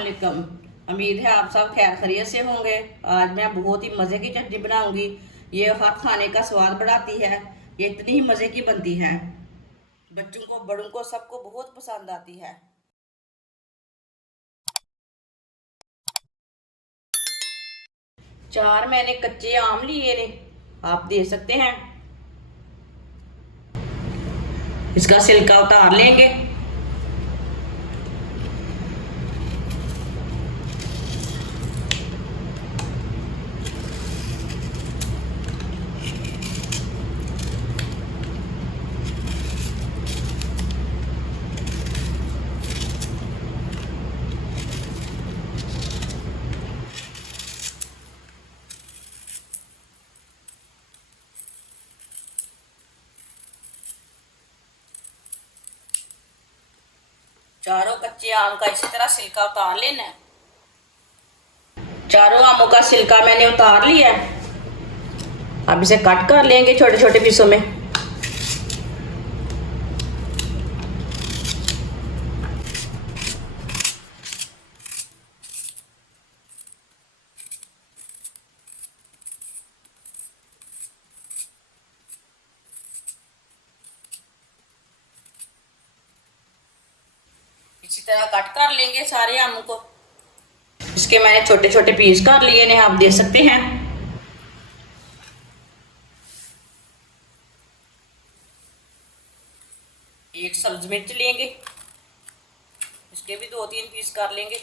अस्सलाम। उम्मीद है आप सब खैर खैरियत से होंगे। आज मैं बहुत ही मज़े की चटनी बनाऊंगी। ये हर खाने का स्वाद बढ़ाती है। ये इतनी ही मज़े की बनती है, बच्चों को बड़ों को सबको बहुत पसंद आती है। 4 मैंने कच्चे आम लिए ने, आप दे सकते हैं। इसका छिलका उतार लेंगे। चारों कच्चे आम का इसी तरह छिलका उतार लेना है। चारों आमों का छिलका मैंने उतार लिया है। अब इसे कट कर लेंगे छोटे छोटे पीसों में। इसी तरह कट कर लेंगे सारे आमों को। इसके मैंने छोटे छोटे पीस कर लिए ने, आप देख सकते हैं। एक सब्ज मिर्च लेंगे, इसके भी 2-3 पीस कर लेंगे।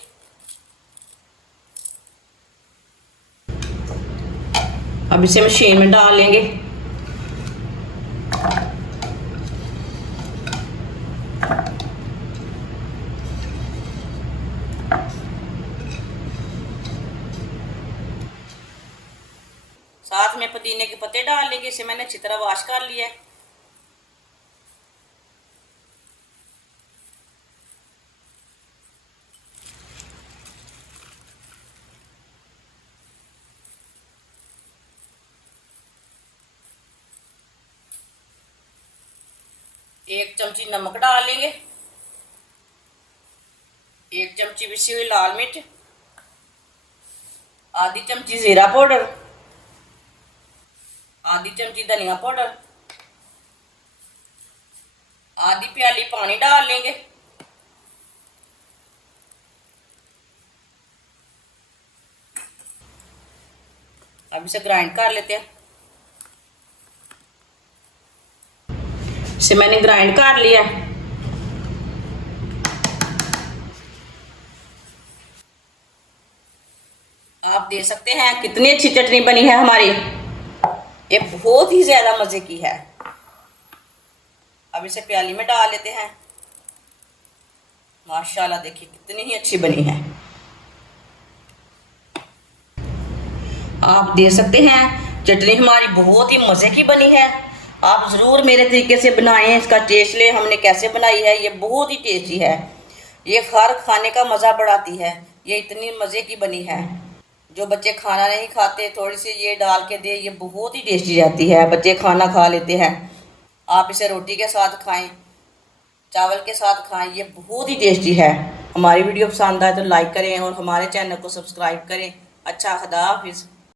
अब इसे मशीन में डाल लेंगे। साथ में पुदीने के पत्ते डाल लेंगे। इसे मैंने अच्छी तरह वॉश कर लिया है। एक चमची नमक डाल लेंगे। 1 चमची पिसी हुई लाल मिर्च, आधी चमची जीरा पाउडर, आधी चमची धनिया पाउडर, आधी प्याली पानी डाल लेंगे। अब इसे ग्राइंड कर लेते हैं। इसे मैंने ग्राइंड कर लिया। आप देख सकते हैं कितनी अच्छी चटनी बनी है हमारी। ये बहुत ही ज्यादा मजे की है। अब इसे प्याली में डाल लेते हैं। माशाल्लाह देखिए कितनी ही अच्छी बनी है। आप देख सकते हैं चटनी हमारी बहुत ही मजे की बनी है। आप ज़रूर मेरे तरीके से बनाएं, इसका टेस्ट लें हमने कैसे बनाई है। ये बहुत ही टेस्टी है। ये हर खाने का मज़ा बढ़ाती है। ये इतनी मज़े की बनी है। जो बच्चे खाना नहीं खाते थोड़ी सी ये डाल के दे, ये बहुत ही टेस्टी रहती है। बच्चे खाना खा लेते हैं। आप इसे रोटी के साथ खाएं, चावल के साथ खाएं, ये बहुत ही टेस्टी है। हमारी वीडियो पसंद आए तो लाइक करें और हमारे चैनल को सब्सक्राइब करें। अच्छा, खुदा हाफिज़।